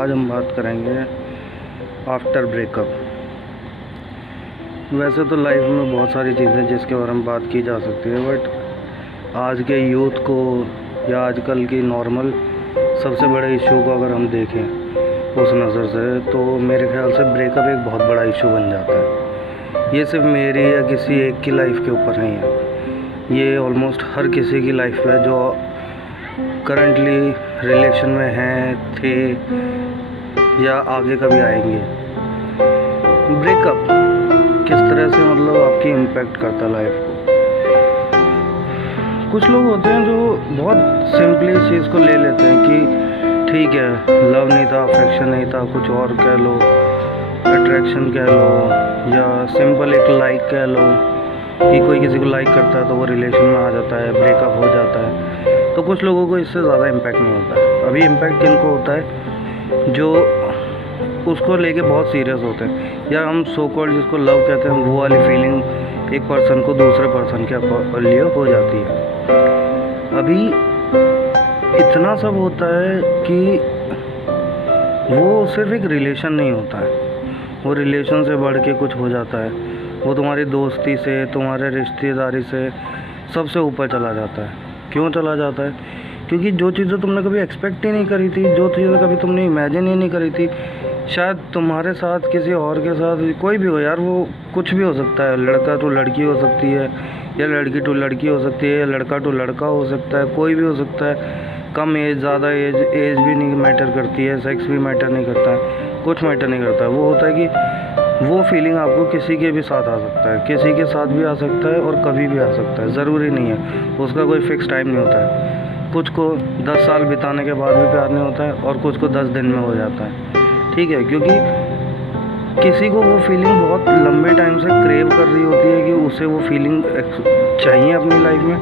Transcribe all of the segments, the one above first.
आज हम बात करेंगे आफ्टर ब्रेकअप। वैसे तो लाइफ में बहुत सारी चीज़ें जिसके बारे में बात की जा सकती है, बट आज के यूथ को या आजकल की नॉर्मल सबसे बड़े इशू को अगर हम देखें उस नज़र से, तो मेरे ख्याल से ब्रेकअप एक बहुत बड़ा इशू बन जाता है। ये सिर्फ मेरी या किसी एक की लाइफ के ऊपर नहीं है, ये ऑलमोस्ट हर किसी की लाइफ है जो करंटली रिलेशन में हैं, थे या आगे कभी आएंगे। ब्रेकअप किस तरह से आपकी इम्पेक्ट करता है लाइफ को। कुछ लोग होते हैं जो बहुत सिंपली इस चीज़ को ले लेते हैं कि ठीक है, लव नहीं था, अफेक्शन नहीं था, कुछ और कह लो, अट्रैक्शन कह लो, या सिंपल एक लाइक कह लो कि कोई किसी को लाइक करता है तो वो रिलेशन में आ जाता है, ब्रेकअप हो जाता है। तो कुछ लोगों को इससे ज़्यादा इम्पैक्ट नहीं होता है। अभी इम्पैक्ट किनको होता है जो उसको लेके बहुत सीरियस होते हैं, या हम सो कॉल्ड जिसको लव कहते हैं, वो वाली फीलिंग एक पर्सन को दूसरे पर्सन के लिए हो जाती है। अभी इतना सब होता है कि वो सिर्फ एक रिलेशन नहीं होता है, वो रिलेशन से बढ़ के कुछ हो जाता है। वो तुम्हारी दोस्ती से, तुम्हारे रिश्तेदारी से सबसे ऊपर चला जाता है। क्यों चला जाता है? क्योंकि जो चीज़ें तुमने कभी एक्सपेक्ट ही नहीं करी थी, जो चीज़ें कभी तुमने इमेजिन ही नहीं करी थी, शायद तुम्हारे साथ किसी और के साथ कोई भी हो यार, वो कुछ भी हो सकता है। लड़का टू लड़की हो सकती है, या लड़की टू लड़की हो सकती है, या लड़का टू लड़का हो सकता है, कोई भी हो सकता है। कम एज, ज़्यादा एज भी नहीं मैटर करती है, सेक्स भी मैटर नहीं करता है, कुछ मैटर नहीं करता है। वो होता है कि वो फीलिंग आपको किसी के भी साथ आ सकता है, किसी के साथ भी आ सकता है और कभी भी आ सकता है, ज़रूरी नहीं है, उसका कोई फ़िक्स टाइम नहीं होता है। कुछ को 10 साल बिताने के बाद भी प्यार नहीं होता है, और कुछ को 10 दिन में हो जाता है, ठीक है। क्योंकि किसी को वो फीलिंग बहुत लंबे टाइम से क्रेव कर रही होती है कि उसे वो फीलिंग चाहिए अपनी लाइफ में,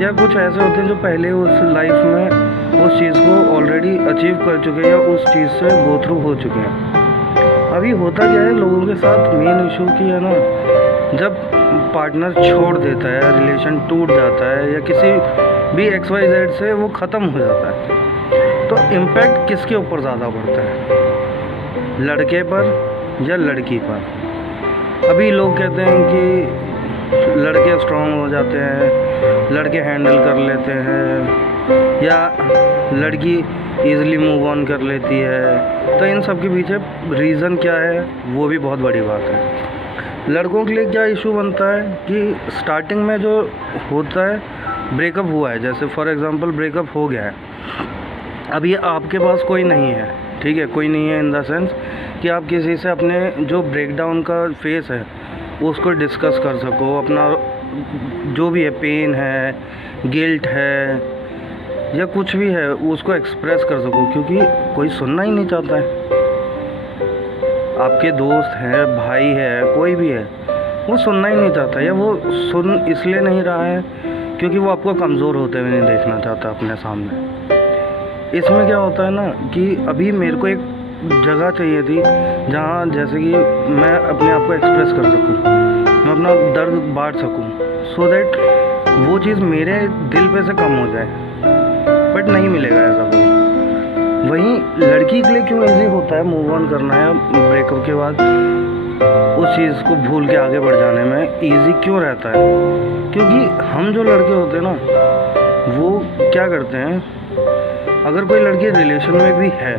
या कुछ ऐसे होते हैं जो पहले उस लाइफ में उस चीज़ को ऑलरेडी अचीव कर चुके हैं या उस चीज़ से गो थ्रू हो चुके हैं। अभी होता क्या है लोगों के साथ, मेन इशू की है ना, जब पार्टनर छोड़ देता है, रिलेशन टूट जाता है, या किसी भी XYZ से वो ख़त्म हो जाता है, तो इम्पैक्ट किसके ऊपर ज़्यादा पड़ता है, लड़के पर या लड़की पर? अभी लोग कहते हैं कि लड़के स्ट्रांग हो जाते हैं, लड़के हैंडल कर लेते हैं, या लड़की ईज़िली मूव ऑन कर लेती है। तो इन सब के पीछे रीज़न क्या है, वो भी बहुत बड़ी बात है। लड़कों के लिए क्या इशू बनता है कि स्टार्टिंग में जो होता है, ब्रेकअप हुआ है, जैसे फॉर एग्ज़ाम्पल ब्रेकअप हो गया है, अब ये आपके पास कोई नहीं है, ठीक है, कोई नहीं है इन द सेंस कि आप किसी से अपने जो ब्रेकडाउन का फेस है उसको डिस्कस कर सको, अपना जो भी है, पेन है, गिल्ट है, या कुछ भी है, उसको एक्सप्रेस कर सको, क्योंकि कोई सुनना ही नहीं चाहता है। आपके दोस्त हैं, भाई है, कोई भी है, वो सुनना ही नहीं चाहता, या वो सुन इसलिए नहीं रहा है क्योंकि वो आपको कमज़ोर होते हुए नहीं देखना चाहता अपने सामने। इसमें क्या होता है ना कि अभी मेरे को एक जगह चाहिए थी जहाँ जैसे कि मैं अपने आप को एक्सप्रेस कर सकूँ, मैं अपना दर्द बांट सकूँ, सो दैट वो चीज़ मेरे दिल पे से कम हो जाए, बट नहीं मिलेगा ऐसा कोई। वहीं लड़की के लिए क्यों ईजी होता है मूव ऑन करना है ब्रेकअप के बाद, उस चीज़ को भूल के आगे बढ़ जाने में ईजी क्यों रहता है? क्योंकि हम जो लड़के होते हैं ना, वो क्या करते हैं, अगर कोई लड़की रिलेशन में भी है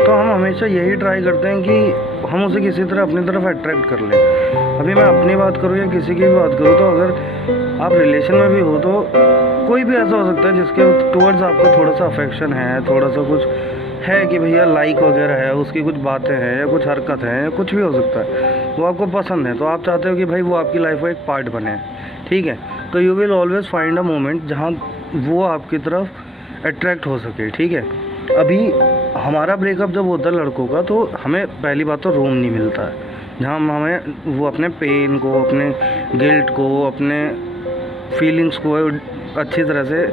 तो हम हमेशा यही ट्राई करते हैं कि हम उसे किसी तरह अपनी तरफ अट्रैक्ट कर लें। अभी मैं अपनी बात करूँ या किसी की भी बात करूँ, तो अगर आप रिलेशन में भी हो तो कोई भी ऐसा हो सकता है जिसके टुवर्ड्स आपको थोड़ा सा अफेक्शन है, थोड़ा सा कुछ है कि भैया लाइक वगैरह है, उसकी कुछ बातें हैं या कुछ हरकत है, या कुछ भी हो सकता है, वो आपको पसंद है, तो आप चाहते हो कि भाई वो आपकी लाइफ का एक पार्ट बने, ठीक है। तो you will always find a moment जहाँ वो आपकी तरफ अट्रैक्ट हो सके, ठीक है। अभी हमारा ब्रेकअप जब होता है लड़कों का, तो हमें पहली बात तो रूम नहीं मिलता है जहाँ हमें वो अपने पेन को, अपने गिल्ट को, अपने फीलिंग्स को अच्छी तरह से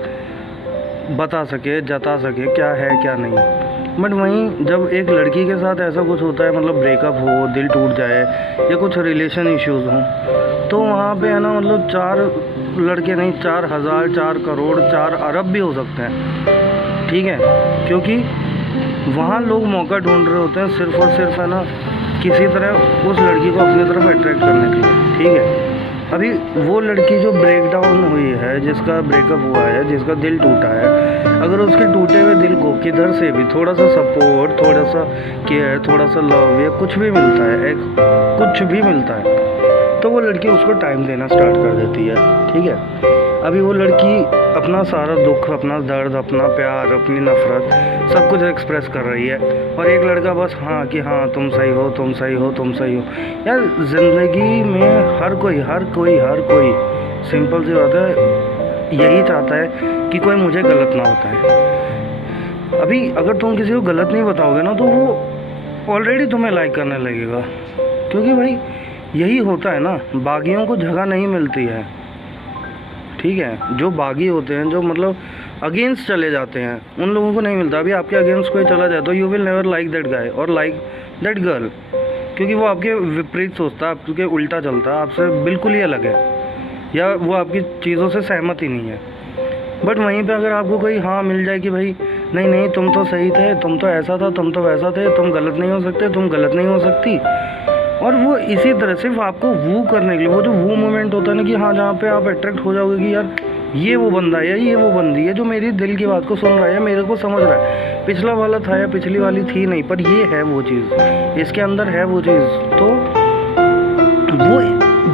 बता सके, जता सके क्या है क्या नहीं। बट वहीं जब एक लड़की के साथ ऐसा कुछ होता है, मतलब ब्रेकअप हो, दिल टूट जाए, या कुछ रिलेशन इश्यूज़ हों, तो वहाँ पे है ना, मतलब 4 लड़के नहीं, 4,000, 4 करोड़, 4 अरब भी हो सकते हैं, ठीक है। क्योंकि वहाँ लोग मौका ढूंढ रहे होते हैं सिर्फ और सिर्फ, है ना, किसी तरह उस लड़की को अपनी तरफ अट्रैक्ट करने के लिए, ठीक है। अभी वो लड़की जो ब्रेक डाउन हुई है, जिसका ब्रेकअप हुआ है, जिसका दिल टूटा है, अगर उसके टूटे हुए दिल को किधर से भी थोड़ा सा सपोर्ट, थोड़ा सा केयर, थोड़ा सा लव या कुछ भी मिलता है, कुछ भी मिलता है, तो वो लड़की उसको टाइम देना स्टार्ट कर देती है, ठीक है। अभी वो लड़की अपना सारा दुख, अपना दर्द, अपना प्यार, अपनी नफ़रत सब कुछ एक्सप्रेस कर रही है, और एक लड़का बस हाँ कि हाँ तुम सही हो, तुम सही हो, तुम सही हो। यार ज़िंदगी में हर कोई सिंपल सी बात है, यही चाहता है कि कोई मुझे गलत ना बताए। अभी अगर तुम किसी को गलत नहीं बताओगे ना, तो वो ऑलरेडी तुम्हें लाइक करने लगेगा, क्योंकि भाई यही होता है ना, बागियों को जगह नहीं मिलती है, ठीक है। जो बागी होते हैं, जो मतलब अगेंस्ट चले जाते हैं, उन लोगों को नहीं मिलता। अभी आपके अगेंस्ट कोई चला जाए तो you will never like that guy और लाइक दैट गर्ल, क्योंकि वो आपके विपरीत सोचता है, आपके उल्टा चलता है, आपसे बिल्कुल ही अलग है, या वो आपकी चीज़ों से सहमत ही नहीं है। बट वहीं पे अगर आपको कोई हाँ मिल जाए कि भाई नहीं तुम तो सही थे, तुम तो ऐसा था, तुम तो वैसा थे, तुम गलत नहीं हो सकते, तुम गलत नहीं हो सकती, और वो इसी तरह सिर्फ आपको वू करने के लिए, वो जो वू मोमेंट होता है ना कि हाँ, जहाँ पे आप अट्रैक्ट हो जाओगे कि यार ये वो बंदा है, ये वो बंदी है जो मेरी दिल की बात को सुन रहा है, मेरे को समझ रहा है, पिछला वाला था या पिछली वाली थी नहीं, पर ये है वो चीज़, इसके अंदर है वो चीज़, तो वो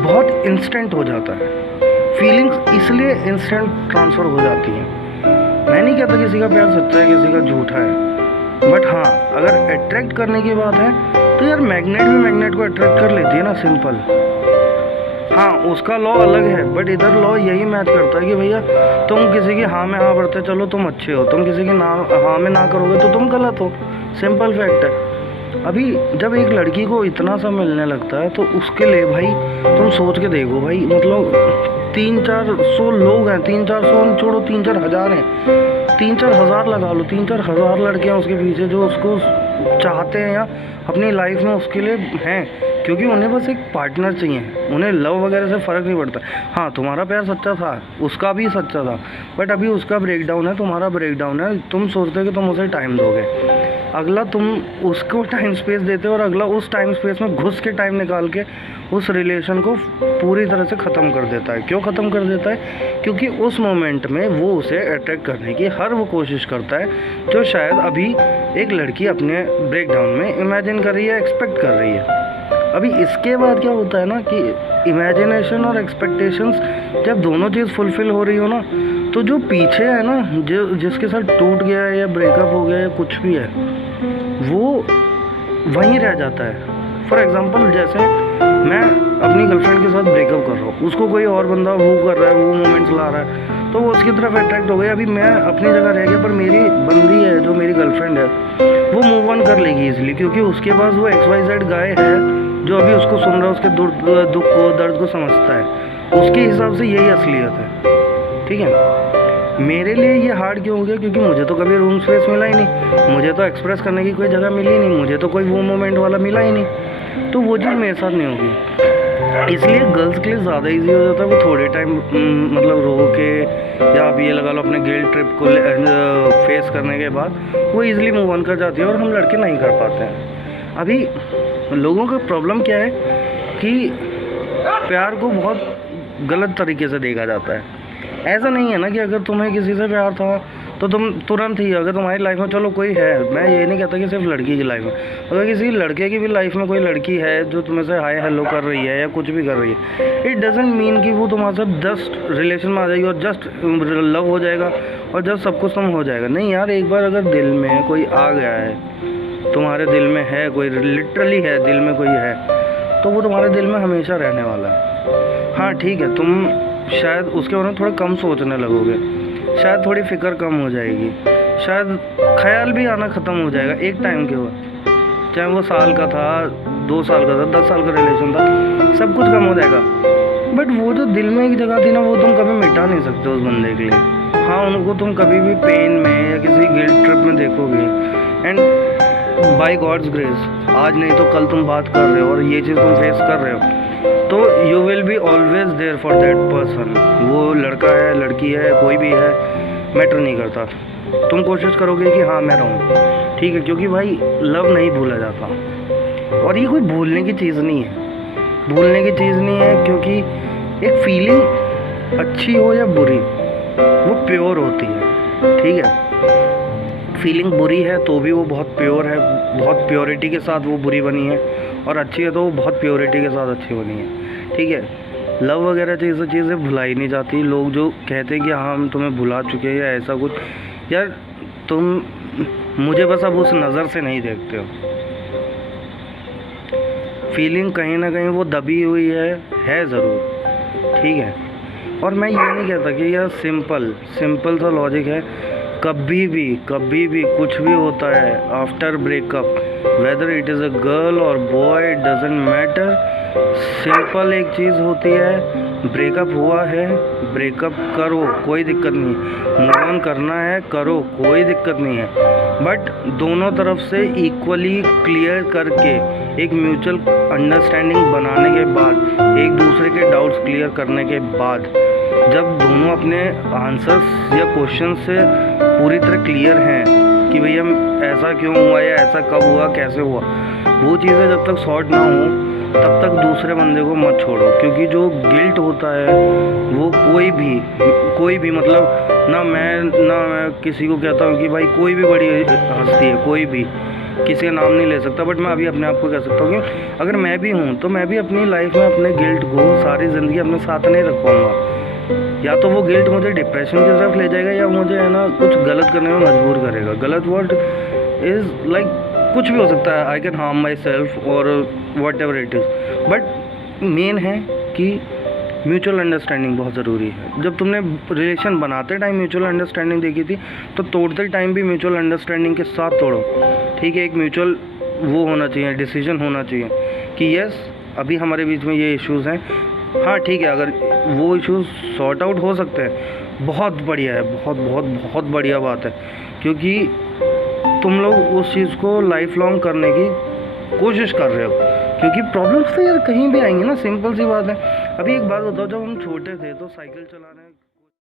बहुत इंस्टेंट हो जाता है। फीलिंग्स इसलिए इंस्टेंट ट्रांसफ़र हो जाती हैं। मैं नहीं कहता किसी का प्यार सच्चा है, किसी का झूठा है, बट हाँ, अगर अट्रैक्ट करने की बात है तो यार मैग्नेट भी मैग्नेट को अट्रैक्ट कर लेती है ना, सिंपल। हाँ, उसका लॉ अलग है, बट इधर लॉ यही मैच करता है कि भैया तुम किसी की हाँ में हाँ भरते चलो तुम अच्छे हो, तुम किसी की ना हाँ में ना करोगे तो तुम गलत हो, सिंपल फैक्ट है। अभी जब एक लड़की को इतना सा मिलने लगता है तो उसके लिए भाई तुम सोच के देखो भाई, मतलब 300-400 लोग हैं, 300-400 छोड़ो, 3-4 हज़ार हैं, 3-4 हज़ार लगा लो, 3-4 हज़ार लड़कियाँ उसके पीछे जो उसको चाहते हैं या अपनी लाइफ में उसके लिए हैं, क्योंकि उन्हें बस एक पार्टनर चाहिए, उन्हें लव वगैरह से फ़र्क नहीं पड़ता। हाँ, तुम्हारा प्यार सच्चा था, उसका भी सच्चा था, बट अभी उसका ब्रेकडाउन है, तुम्हारा ब्रेकडाउन है, तुम सोचते हो कि तुम उसे टाइम दोगे, अगला तुम उसको टाइम स्पेस देते हो और अगला उस टाइम स्पेस में घुस के टाइम निकाल के उस रिलेशन को पूरी तरह से ख़त्म कर देता है। क्यों ख़त्म कर देता है? क्योंकि उस मोमेंट में वो उसे अट्रैक्ट करने की हर वो कोशिश करता है जो शायद अभी एक लड़की अपने ब्रेकडाउन में इमेजिन कर रही है, एक्सपेक्ट कर रही है। अभी इसके बाद क्या होता है ना कि इमेजिनेशन और एक्सपेक्टेशंस जब दोनों चीज़ फुलफ़िल हो रही हो ना, तो जो पीछे है ना, जो जिसके साथ टूट गया है या ब्रेकअप हो गया या कुछ भी है, वो वहीं रह जाता है। फॉर एग्ज़ाम्पल, जैसे मैं अपनी गर्लफ्रेंड के साथ ब्रेकअप कर रहा हूँ, उसको कोई और बंदा वो कर रहा है, वो मोमेंट्स ला रहा है, तो वो उसकी तरफ अट्रैक्ट हो गया। अभी मैं अपनी जगह रह गया, पर मेरी बंदी है जो मेरी गर्लफ्रेंड है, वो मूव ऑन कर लेगी इसलिए, क्योंकि उसके पास वो XYZ गाय है जो अभी उसको सुन रहा है, उसके दुख को, दर्द को समझता है। उसके हिसाब से यही असलियत है, ठीक है। मेरे लिए ये हार्ड क्यों हो गया? क्योंकि मुझे तो कभी रूम स्पेस मिला ही नहीं, मुझे तो एक्सप्रेस करने की कोई जगह मिली ही नहीं, मुझे तो कोई वो मोमेंट वाला मिला ही नहीं, तो वो चीज़ मेरे साथ नहीं होगी। इसलिए गर्ल्स के लिए ज़्यादा इजी हो जाता है, वो थोड़े टाइम मतलब रो के, या आप ये लगा लो अपने गिल्ट ट्रिप को फेस करने के बाद वो ईज़िली मूव ऑन कर जाती है, और हम लड़के नहीं कर पाते हैं। अभी लोगों का प्रॉब्लम क्या है कि प्यार को बहुत गलत तरीके से देखा जाता है। ऐसा नहीं है ना कि अगर तुम्हें किसी से प्यार था तो तुम तुरंत ही, अगर तुम्हारी लाइफ में चलो कोई है, मैं ये नहीं कहता कि सिर्फ लड़की की लाइफ में, अगर किसी लड़के की भी लाइफ में कोई लड़की है जो तुम्हें से हाय हेलो कर रही है या कुछ भी कर रही है, इट डजेंट मीन कि वो तुम्हारे साथ जस्ट रिलेशन में आ जाएगी और जस्ट लव हो जाएगा और जस्ट सब कुछ तुम हो जाएगा। नहीं यार, एक बार अगर दिल में कोई आ गया है, तुम्हारे दिल में है कोई, लिटरली है दिल में कोई है, तो वो तुम्हारे दिल में हमेशा रहने वाला है। हाँ ठीक है, तुम शायद उसके बारे में थोड़ा कम सोचने लगोगे, शायद थोड़ी फिक्र कम हो जाएगी, शायद ख्याल भी आना ख़त्म हो जाएगा एक टाइम के बाद, चाहे वो साल का था, 2 साल का था, 10 साल का रिलेशन था, सब कुछ कम हो जाएगा। बट वो जो दिल में एक जगह थी ना, वो तुम कभी मिटा नहीं सकते उस बंदे के लिए। हाँ, उनको तुम कभी भी पेन में या किसी गिल्ट ट्रिप में देखोगे, एंड बाय गॉड्स ग्रेस आज नहीं तो कल तुम बात कर रहे हो और ये चीज़ तुम फेस कर रहे हो, तो you will be always there for that person. वो लड़का है, लड़की है, कोई भी है, मैटर नहीं करता। तुम कोशिश करोगे कि हाँ मैं रहूँ, ठीक है, क्योंकि भाई लव नहीं भूला जाता। और ये कोई भूलने की चीज़ नहीं है, भूलने की चीज़ नहीं है, क्योंकि एक फीलिंग अच्छी हो या बुरी वो प्योर होती है, ठीक है। फीलिंग बुरी है तो भी वो बहुत प्योर है, बहुत प्योरिटी के साथ वो बुरी बनी है, और अच्छी है तो वो बहुत प्योरिटी के साथ अच्छी बनी है, ठीक है। लव वगैरह चीज़ें भुलाई नहीं जाती। लोग जो कहते हैं कि हाँ हम तुम्हें भुला चुके हैं या ऐसा कुछ, यार तुम मुझे बस अब उस नज़र से नहीं देखते हो। फीलिंग कहीं ना कहीं वो दबी हुई है ज़रूर, ठीक है। और मैं ये नहीं कहता कि यार सिंपल सा लॉजिक है, कभी भी कुछ भी होता है after breakup, whether it is a girl और boy, it doesn't matter. Simple एक चीज़ होती है, ब्रेकअप हुआ है, ब्रेकअप करो, कोई दिक्कत नहीं, मूव ऑन करना है करो, कोई दिक्कत नहीं है, बट दोनों तरफ से इक्वली क्लियर करके एक म्यूचुअल अंडरस्टैंडिंग बनाने के बाद, एक दूसरे के डाउट्स क्लियर करने के बाद, जब दोनों अपने आंसर्स या क्वेश्चन से पूरी तरह क्लियर हैं कि भैया ऐसा क्यों हुआ या ऐसा कब हुआ, कैसे हुआ, वो चीज़ें जब तक सॉर्ट ना हो तब तक दूसरे बंदे को मत छोड़ो। क्योंकि जो गिल्ट होता है वो कोई भी मतलब ना मैं किसी को कहता हूँ कि भाई कोई भी बड़ी हस्ती है, कोई भी किसी का नाम नहीं ले सकता, बट मैं अभी अपने आप को कह सकता हूँ कि अगर मैं भी हूँ तो मैं भी अपनी लाइफ में अपने गिल्ट को सारी ज़िंदगी अपने साथ नहीं रख पाऊँगा। या तो वो गिल्ट मुझे डिप्रेशन की तरफ ले जाएगा या मुझे है ना कुछ गलत करने में मजबूर करेगा। गलत वर्ड इज़ लाइक कुछ भी हो सकता है, I can harm myself और whatever it is, but main है कि म्यूचुअल अंडरस्टैंडिंग बहुत ज़रूरी है। जब तुमने रिलेशन बनाते टाइम म्यूचुअल अंडरस्टैंडिंग देखी थी तो तोड़ते टाइम भी म्यूचुअल अंडरस्टैंडिंग के साथ तोड़ो, ठीक है। एक म्यूचुअल वो होना चाहिए, डिसीजन होना चाहिए कि यस अभी हमारे बीच में ये इश्यूज़ हैं, हाँ ठीक है, अगर वो इश्यूज़ सॉर्ट आउट हो सकते हैं बहुत बढ़िया है, बहुत बढ़िया बात है, क्योंकि तुम लोग उस चीज़ को लाइफ लॉन्ग करने की कोशिश कर रहे हो। क्योंकि प्रॉब्लम्स तो यार कहीं भी आएंगी ना, सिंपल सी बात है। अभी एक बात बताओ, जब हम छोटे थे तो साइकिल चलाने